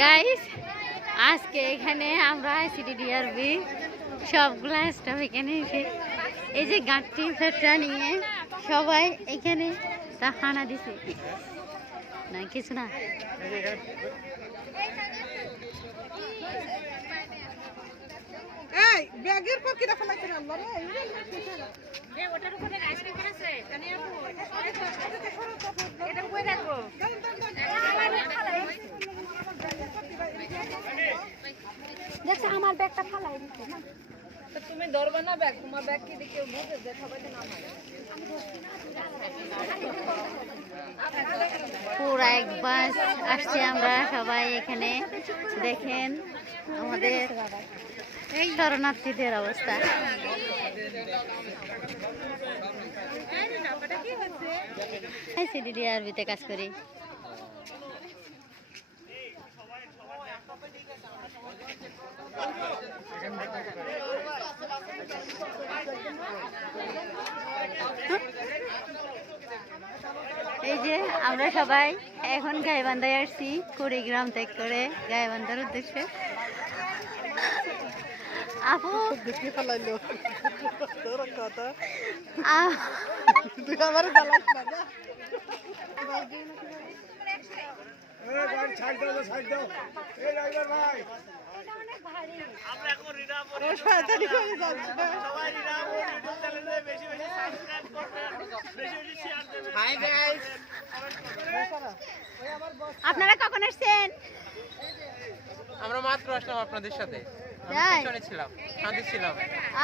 Guys আজকে এখানে আমরা আইসিডিডিআরবি সবগুলা স্টাফ এখানে এসে এই যে গাঁটটি ফেটটা নিয়ে সবাই এখানে তা খানা দিছে না কিছু না। এই ব্যাগের পর কি রাখা লাগছে আল্লাহ রে এই ওটার উপরে আইসক্রিম আছে জানি আপু এটা কই রাখবো দেখছ আমার ব্যাগটা ফালাই দিতে না তো তুমি ধরবে না ব্যাগ তোমার ব্যাগ কি দেখে বুঝে যে সবাই তো নামায় পুরা এক বাস আসছে আমরা সবাই এখানে দেখেন আমাদের শরণার্থীদের অবস্থা। আইসিডিডিআরবিতে কাজ করি। এই যে আমরা সবাই এখন গাইবান্ধায় আসছি কুড়িগ্রাম ত্যাগ করে গাইবান্ধার উদ্দেশ্যে। আপু দেখি ফালাইলো তোর কথা আ তুই আমারে জ্বালাস না যা এই গাড়ি ছাড় দাও এই ড্রাইভার ভাই এটা অনেক ভারী আমরা এখন রিনাম ও শয়তানি করে যাচ্ছে সবাই রিনাম ইউটিউব চ্যানেলে বেশি বেশি সাবস্ক্রাইব করবেন বেশি বেশি শেয়ার দেবেন। হাই গাইস আপনারা কখন আসছেন? আমরা মাত্র আসলাম আপনাদের সাথে। তাই? পিছনে ছিলাম, শান্তি ছিলাম।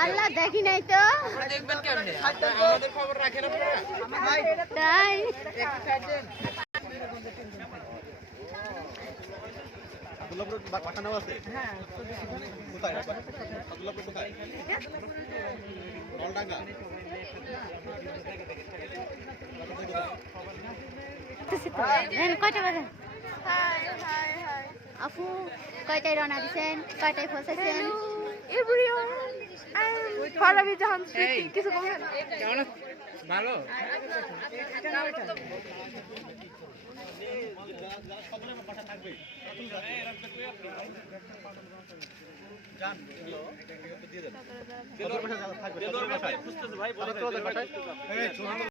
আল্লাহ দেখি নাই তো। আপনারা দেখবেন কেমনে? আমাদের খবর রাখেন আপনারা? তাই আব্দুল্লাহপুর পাঠানো আছে? হ্যাঁ। কোথায়? আব্দুল্লাহপুর কোথায়? নলডাঙ্গা। কয়টা বাজে? আপু কয়টায় রওনা দিছেন? কয়টায় পৌঁছেছেন? কিছু বলবেন কেমন আছেন? ভালো? জান দিয়ে দেন। দিয়ে দেন। থাকবে। ভাই বলে